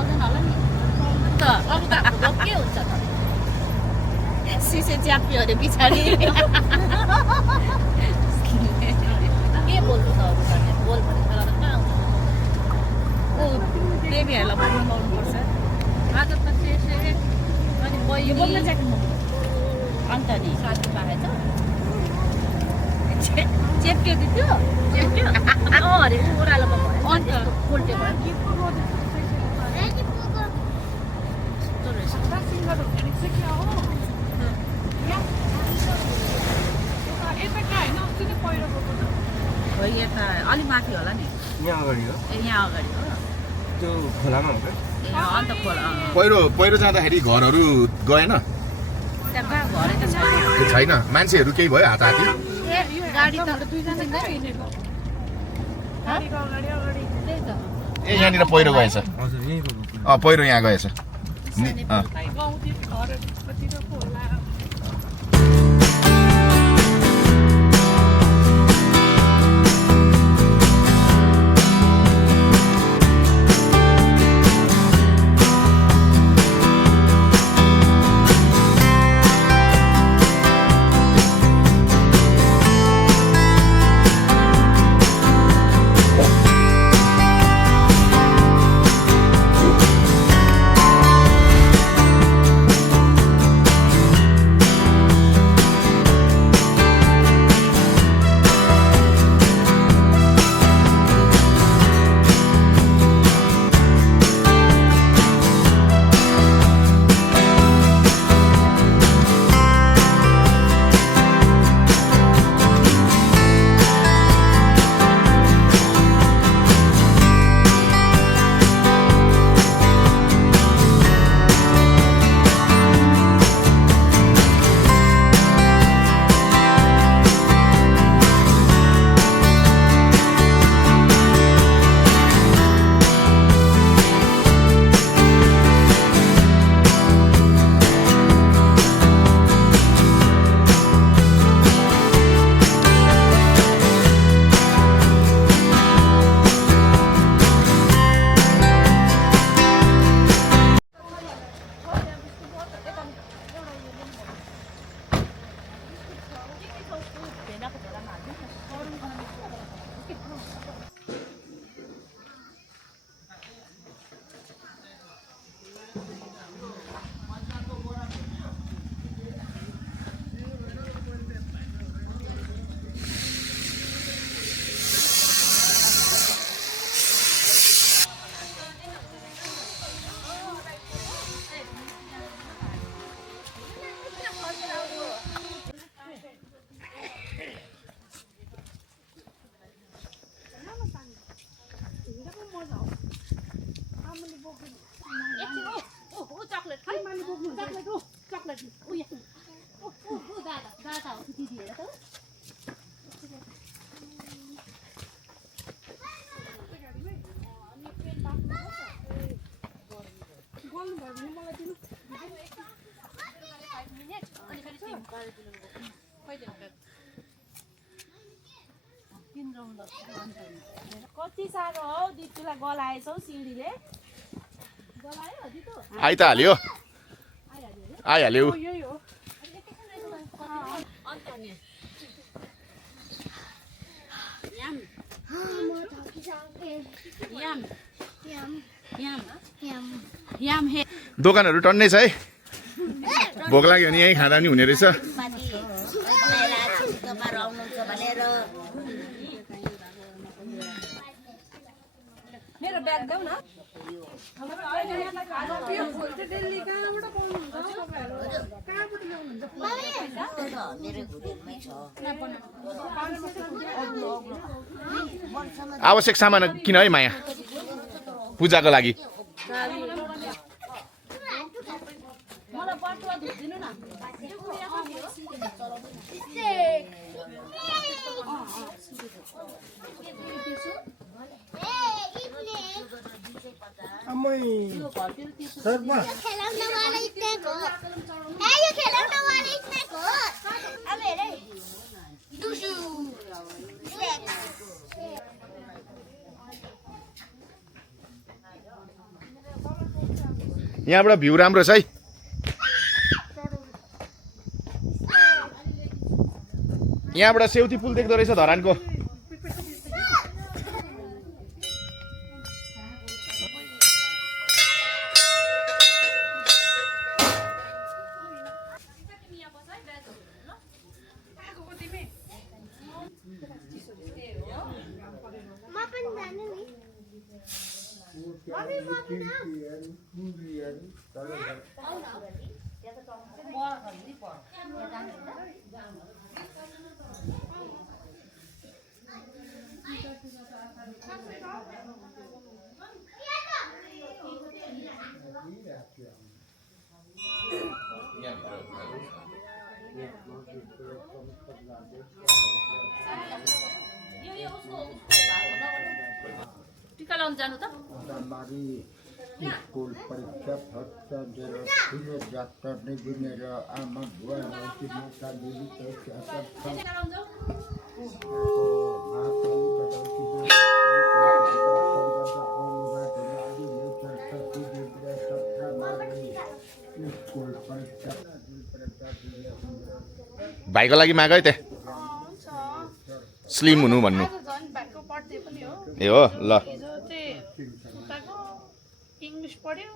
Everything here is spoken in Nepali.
चल्दैन होला नि त अब के हुन्छ त सिसे च्याप्यो अरे पछाडि के बोल्नु त अरू गर्ने बोल भने तर कहाँ आउँछ ओ देवीहरूलाई बोल्नु पाउनुपर्छ आज त सिसे अनि बहिनी बोल्न जानु अन्त नि साथी पाएछ चेप्क्यो दियो चेप्क्यो अरे ओह्रालोमा भयो अन्त पोल्टे भयो यता अलि माथि होला नि यहाँ अगाडि हो ए यहाँ अगाडि हो त्यो खोलामा हुन्छ अन्त खोला पहिरो जाँदाखेरि घरहरू गएन त्यहाँ घरै त छैन छैन मान्छेहरू केही भयो हाताहाती गाडी त ए यहाँनिर पहिरो गएछ हजुर यहीँ पहिरो यहाँ गएछ कति साह्रो हौ दिदीलाई गलाएछौ सिँढीले गलायो दिदो आइ त हाल्यो आइहाल्यो अन्त नि याम हे दोकानहरू टन्नै छ है भोक लाग्यो भने यहीँ खाँदा नि हुने रहेछ मेरो ब्याग देऊ न आवश्यक सामान किन है माया पूजाको लागि मलाई बटुवा धुदिनु न यहाँबाट भ्यू राम्रो छ है। यहाँबाट सेउती पुल देख्दो रहेछ धरानको। टिका लाउनु जानु त स्कुल परीक्षा फर्स्ट ठुलो डाक्टर नै गुनेर आमा बुवा माता दिदी भाइको लागि माग है त्यहाँ स्लिम हुनु भन्नु। ए हो ल इंग्लिश पढ़्यो